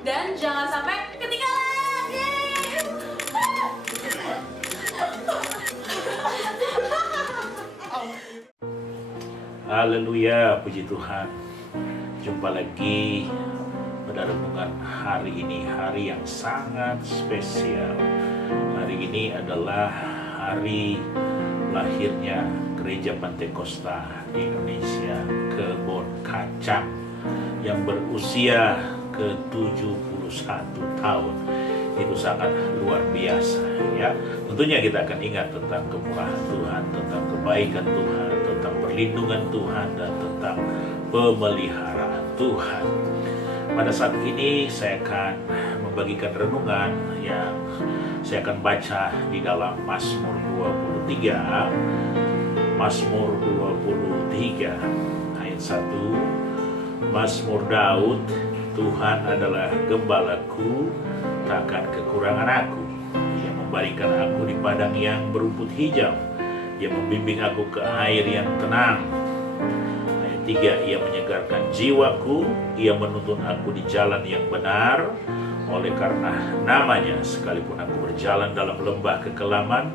dan jangan sampai ketinggalan. Yeay! Haleluya, puji Tuhan. Jumpa lagi pada renungan hari ini, hari yang sangat spesial. Hari ini adalah hari lahirnya Gereja Pantekosta di Indonesia, Kebon Kacang, yang berusia ke-71 tahun. Itu sangat luar biasa ya. Tentunya kita akan ingat tentang kemurahan Tuhan, tentang kebaikan Tuhan, tentang perlindungan Tuhan, dan tentang pemeliharaan Tuhan. Pada saat ini saya akan membagikan renungan yang saya akan baca di dalam Mazmur 23. Mazmur 23 ayat 1. Mazmur Daud, Tuhan adalah gembalaku, takkan kekurangan aku. Ia membaringkan aku di padang yang berumput hijau. Dia membimbing aku ke air yang tenang. Ayat 3, ia menyegarkan jiwaku. Ia menuntun aku di jalan yang benar. Oleh karena namanya, sekalipun aku berjalan dalam lembah kekelaman,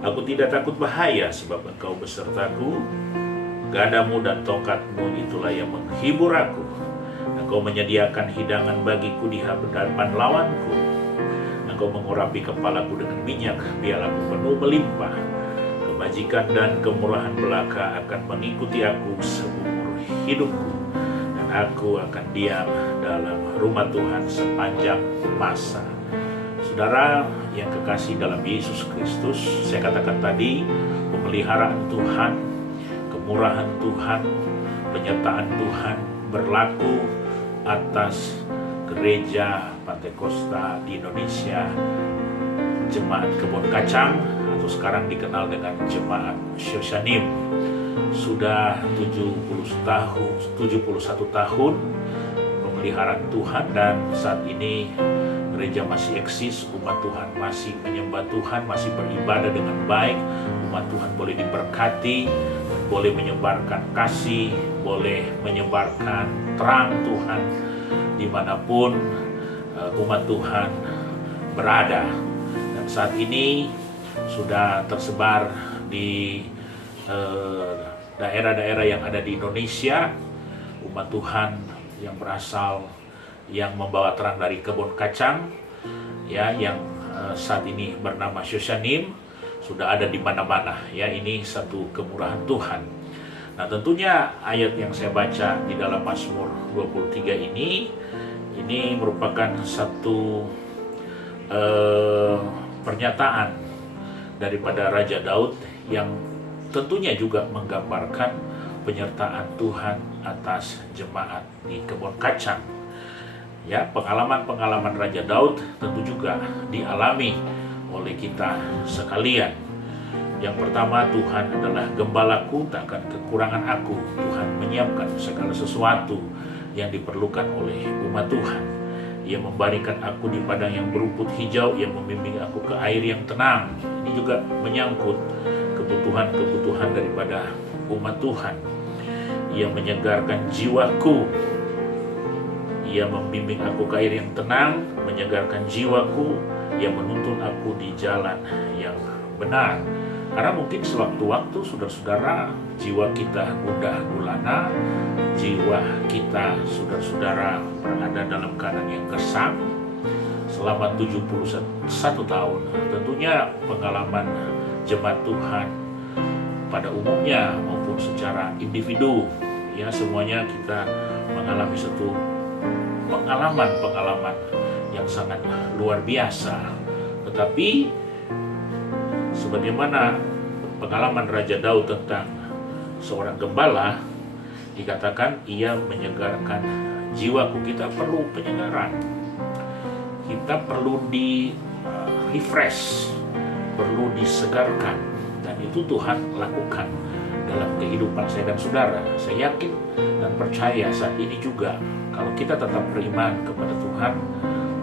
aku tidak takut bahaya, sebab Engkau besertaku. Gadamu dan tongkatmu itulah yang menghibur aku. Engkau menyediakan hidangan bagiku di hadapan lawanku. Engkau mengurapi kepalaku dengan minyak, biar aku penuh melimpah. Kebajikan dan kemurahan belaka akan mengikuti aku seumur hidupku, dan aku akan diam dalam rumah Tuhan sepanjang masa. Saudara yang kekasih dalam Yesus Kristus, saya katakan tadi, pemeliharaan Tuhan, kemurahan Tuhan, penyertaan Tuhan berlaku atas Gereja Pantekosta di Indonesia, Jemaat Kebon Kacang, atau sekarang dikenal dengan Jemaat Shoshanim. Sudah 71 tahun pemeliharaan Tuhan, dan saat ini gereja masih eksis, umat Tuhan masih menyembah Tuhan, masih beribadah dengan baik, umat Tuhan boleh diberkati, boleh menyebarkan kasih, boleh menyebarkan terang Tuhan dimanapun umat Tuhan berada. Dan saat ini sudah tersebar di daerah-daerah yang ada di Indonesia, umat Tuhan yang berasal, yang membawa terang dari Kebon Kacang ya, yang saat ini bernama Shoshanim, sudah ada di mana-mana ya. Ini satu kemurahan Tuhan. Nah, tentunya ayat yang saya baca di dalam Mazmur 23 ini merupakan satu pernyataan daripada Raja Daud yang tentunya juga menggambarkan penyertaan Tuhan atas jemaat di Kebon Kacang. Ya, pengalaman-pengalaman Raja Daud tentu juga dialami oleh kita sekalian. Yang pertama, Tuhan adalah gembalaku, takkan kekurangan aku. Tuhan menyiapkan segala sesuatu yang diperlukan oleh umat Tuhan. Ia membaringkan aku di padang yang berumput hijau. Ia membimbing aku ke air yang tenang. Ini juga menyangkut kebutuhan-kebutuhan daripada umat Tuhan. Ia menyegarkan jiwaku. Ia membimbing aku ke air yang tenang, menyegarkan jiwaku. Ia menuntun aku di jalan yang benar. Karena mungkin sewaktu-waktu saudara-saudara, jiwa kita gundah gulana, jiwa kita saudara-saudara berada dalam keadaan yang gersang selama 71 tahun. Tentunya pengalaman jemaat Tuhan pada umumnya maupun secara individu, ya, semuanya kita mengalami satu pengalaman yang sangat luar biasa. Tetapi sebagaimana pengalaman Raja Daud tentang seorang gembala, dikatakan ia menyegarkan jiwaku. Kita perlu penyegaran, kita perlu refresh, perlu disegarkan, dan itu Tuhan lakukan dalam kehidupan saya dan saudara. Saya yakin dan percaya saat ini juga, kalau kita tetap beriman kepada Tuhan,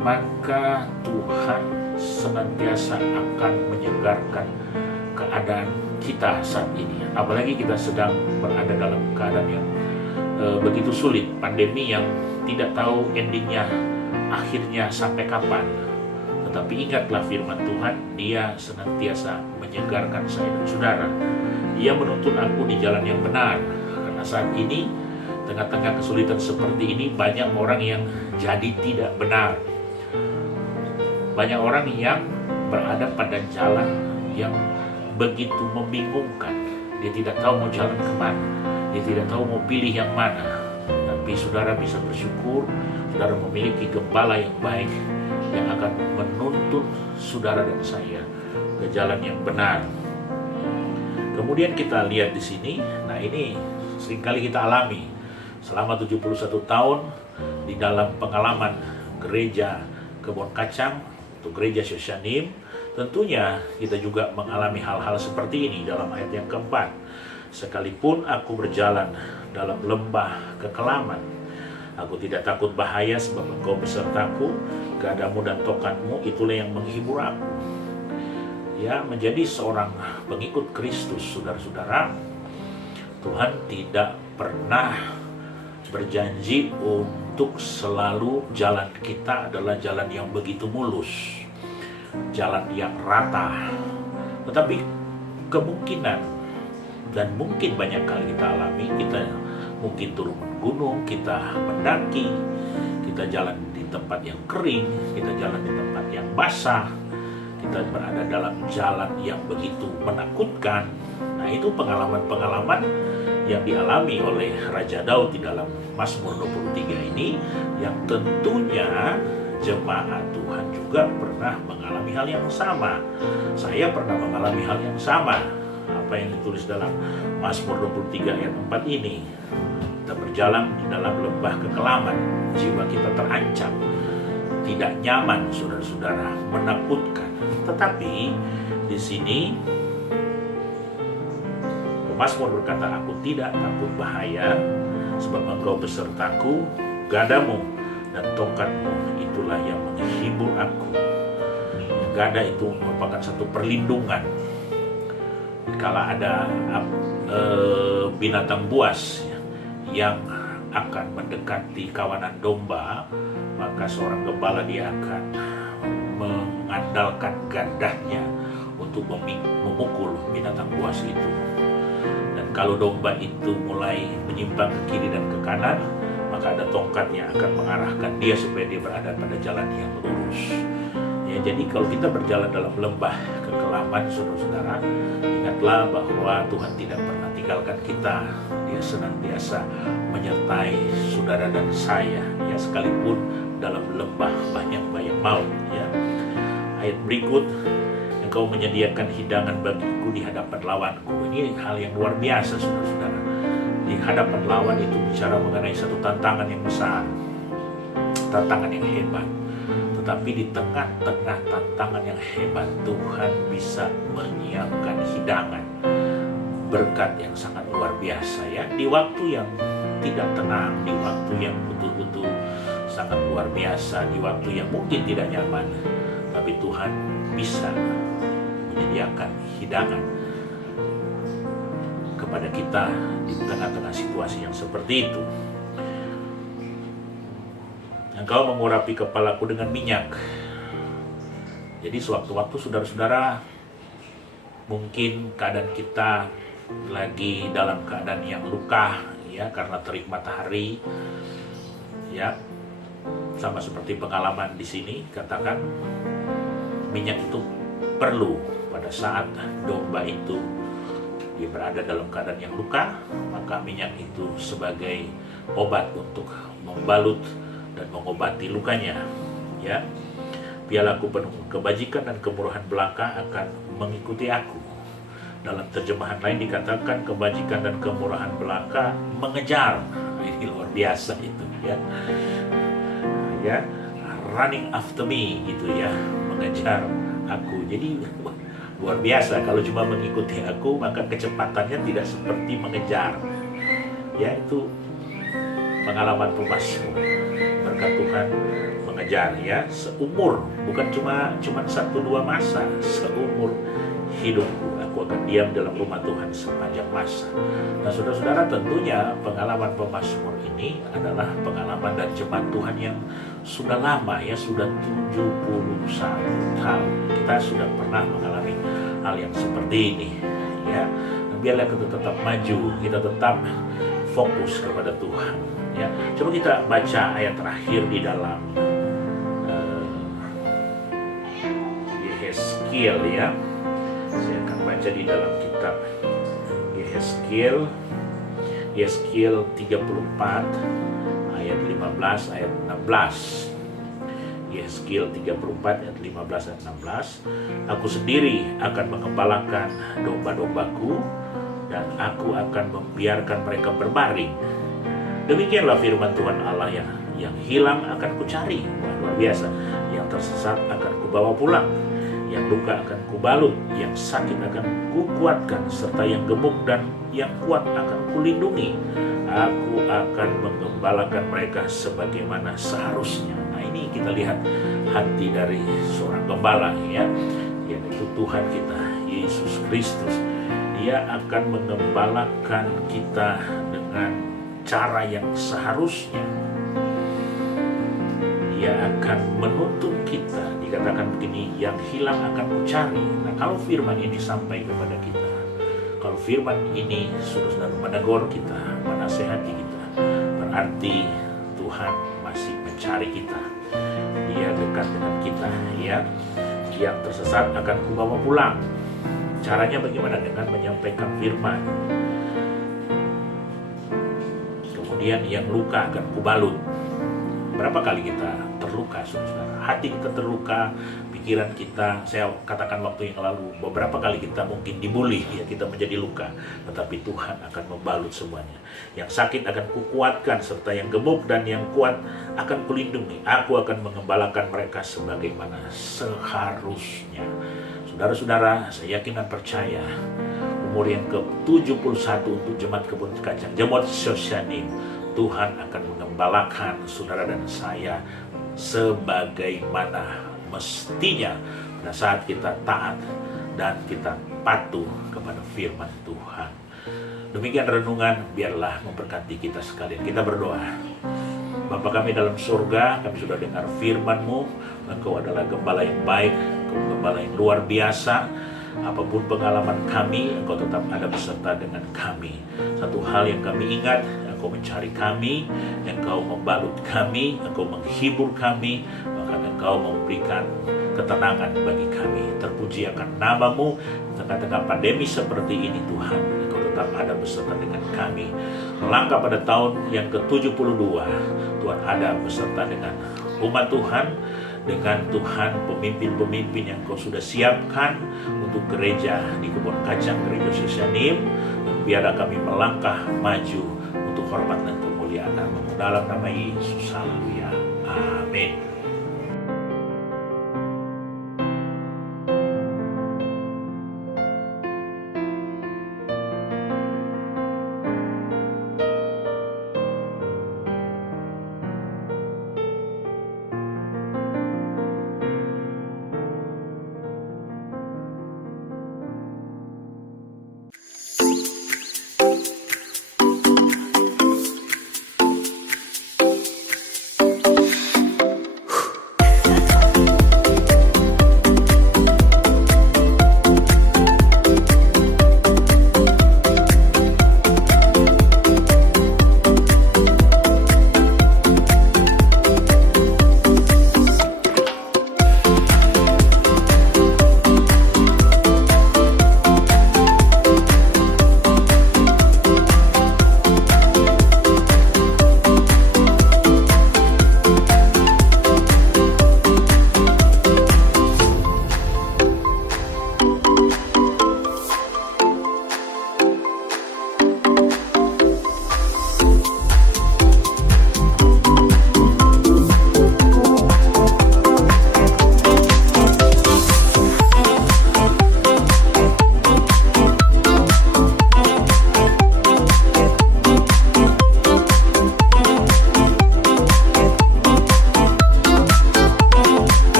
maka Tuhan senantiasa akan menyegarkan keadaan kita saat ini. Apalagi kita sedang berada dalam keadaan yang begitu sulit, pandemi yang tidak tahu endingnya akhirnya sampai kapan. Tetapi ingatlah firman Tuhan, Dia senantiasa menyegarkan saya dan saudara. Ia menuntun aku di jalan yang benar. Karena saat ini, tengah-tengah kesulitan seperti ini, banyak orang yang jadi tidak benar. Banyak orang yang berada pada jalan yang begitu membingungkan. Dia tidak tahu mau jalan kemana. Dia tidak tahu mau pilih yang mana. Tapi saudara bisa bersyukur, saudara memiliki gembala yang baik yang akan menuntun saudara dan saya ke jalan yang benar. Kemudian kita lihat di sini, nah ini seringkali kita alami selama 71 tahun di dalam pengalaman gereja Kebon Kacang atau gereja Shoshanim. Tentunya kita juga mengalami hal-hal seperti ini dalam ayat yang keempat. Sekalipun aku berjalan dalam lembah kekelaman, aku tidak takut bahaya sebab engkau besertaku, gadamu dan tongkatmu itulah yang menghibur aku. Ya, menjadi seorang pengikut Kristus, saudara-saudara, Tuhan tidak pernah berjanji untuk selalu jalan kita adalah jalan yang begitu mulus, jalan yang rata. Tetapi kemungkinan dan mungkin banyak kali kita alami, kita mungkin turun gunung, kita mendaki, kita jalan di tempat yang kering, kita jalan di tempat yang basah, kita berada dalam jalan yang begitu menakutkan. Nah, itu pengalaman-pengalaman yang dialami oleh Raja Daud di dalam Mazmur 23 ini, yang tentunya jemaat Tuhan juga pernah mengalami hal yang sama. Saya pernah mengalami hal yang sama. Apa yang ditulis dalam Mazmur 23 ayat 4 ini. Kita berjalan di dalam lembah kekelaman, jiwa kita terancam, tidak nyaman, saudara-saudara, menakutkan. Tetapi di sini Mazmur berkata, aku tidak takut bahaya sebab engkau besertaku, gadamu dan tongkatmu itulah yang menghibur aku. Gada itu merupakan satu perlindungan. Kala ada binatang buas yang akan mendekati kawanan domba, maka seorang gembala dia akan mengandalkan gadahnya untuk memukul binatang buas itu. Dan kalau domba itu mulai menyimpang ke kiri dan ke kanan, maka ada tongkat yang akan mengarahkan dia supaya dia berada pada jalan yang lurus. Ya, jadi kalau kita berjalan dalam lembah kekelaman, saudara-saudara, ingatlah bahwa Tuhan tidak pernah tinggalkan kita. Dia senantiasa menyertai saudara dan saya, ya, sekalipun dalam lembah banyak-banyak maut. Ya. Ayat berikut, engkau menyediakan hidangan bagiku di hadapan lawanku. Ini hal yang luar biasa, saudara-saudara. Di hadapan lawan itu bicara mengenai satu tantangan yang besar, tantangan yang hebat. Tetapi di tengah-tengah tantangan yang hebat, Tuhan bisa menyiapkan hidangan, berkat yang sangat luar biasa, ya. Di waktu yang tidak tenang, di waktu yang betul-betul sangat luar biasa, di waktu yang mungkin tidak nyaman, tapi Tuhan bisa menyediakan hidangan kepada kita di tengah-tengah situasi yang seperti itu. Engkau mengurapi kepalaku dengan minyak. Jadi sewaktu-waktu, saudara-saudara, mungkin keadaan kita lagi dalam keadaan yang luka, ya, karena terik matahari, ya, sama seperti pengalaman di sini. Katakan minyak itu perlu pada saat domba itu dia berada dalam keadaan yang luka, maka minyak itu sebagai obat untuk membalut dan mengobati lukanya, ya. Pialaku penuh kebajikan dan kemurahan belaka akan mengikuti aku. Dalam terjemahan lain dikatakan kebajikan dan kemurahan belaka mengejar. Ini luar biasa itu, ya. Ya, running after me gitu, ya, mengejar aku. Jadi luar biasa, kalau cuma mengikuti aku maka kecepatannya tidak seperti mengejar. Ya, itu pengalaman pemazmur. Berkat Tuhan mengejar, ya, seumur, bukan cuma 1-2 masa, seumur hidupku aku akan diam dalam rumah Tuhan sepanjang masa. Nah saudara-saudara, tentunya pengalaman pemazmur ini adalah pengalaman dari jemaat Tuhan yang sudah lama ya, sudah 71 tahun. Kita sudah pernah mengalami hal yang seperti ini ya. Dan biarlah kita tetap maju, kita tetap fokus kepada Tuhan ya. Coba kita baca ayat terakhir di dalam Yehezkiel ya. Saya akan baca di dalam kitab Yehezkiel 34 ayat 15 ayat 16. Yehezkiel 34 ayat 15 ayat 16. Aku sendiri akan mengembalakan domba-dombaku dan aku akan membiarkan mereka berbaring. Demikianlah firman Tuhan Allah, yang hilang akan kucari. Wah, luar biasa. Yang tersesat akan kubawa pulang, yang luka akan kubalut, yang sakit akan kukuatkan, serta yang gemuk dan yang kuat akan kulindungi. Aku akan mengembalakan mereka sebagaimana seharusnya. Nah, ini kita lihat hati dari seorang gembala ya, yaitu Tuhan kita Yesus Kristus. Dia akan mengembalakan kita dengan cara yang seharusnya. Dia akan menuntun kita. Dikatakan begini, yang hilang akan kucari. Nah, kalau firman ini sampai kepada kita, kalau firman ini saudara menegur kita, menasehati kita, berarti Tuhan masih mencari kita. Dia dekat dengan kita ya. Yang tersesat akan kubawa pulang. Caranya bagaimana? Dengan menyampaikan firman. Kemudian yang luka akan kubalut. Berapa kali kita terluka, saudara? Hati kita terluka, pikiran kita, saya katakan waktu yang lalu, beberapa kali kita mungkin dibully, ya, kita menjadi luka. Tetapi Tuhan akan membalut semuanya. Yang sakit akan kukuatkan, serta yang gemuk dan yang kuat akan kulindungi. Aku akan mengembalakan mereka sebagaimana seharusnya. Saudara-saudara, saya yakin dan percaya, umur yang ke-71 untuk Jemaat Kebun Kacang, Jemaat Shoshanim, Tuhan akan mengembalakan saudara dan saya sebagaimana mestinya pada saat kita taat dan kita patuh kepada firman Tuhan. Demikian renungan, biarlah memberkati kita sekalian. Kita berdoa. Bapa kami dalam surga, kami sudah dengar firman-Mu. Engkau adalah gembala yang baik, Engkau gembala yang luar biasa. Apapun pengalaman kami, Engkau tetap ada beserta dengan kami. Satu hal yang kami ingat, Engkau mencari kami, Engkau membalut kami, Engkau menghibur kami, bahkan Engkau memberikan ketenangan bagi kami. Terpuji akan nama-Mu. Di tengah-tengah pandemi seperti ini Tuhan, Engkau tetap ada beserta dengan kami. Melangkah pada tahun yang ke-72, Tuhan ada beserta dengan umat Tuhan, dengan Tuhan pemimpin-pemimpin yang Kau sudah siapkan untuk gereja di Kebun Kacang, gereja Shoshanim. Dan biarlah kami melangkah maju untuk hormat dan kemuliaan nama-Mu. Dalam nama Yesus, haleluya, amin.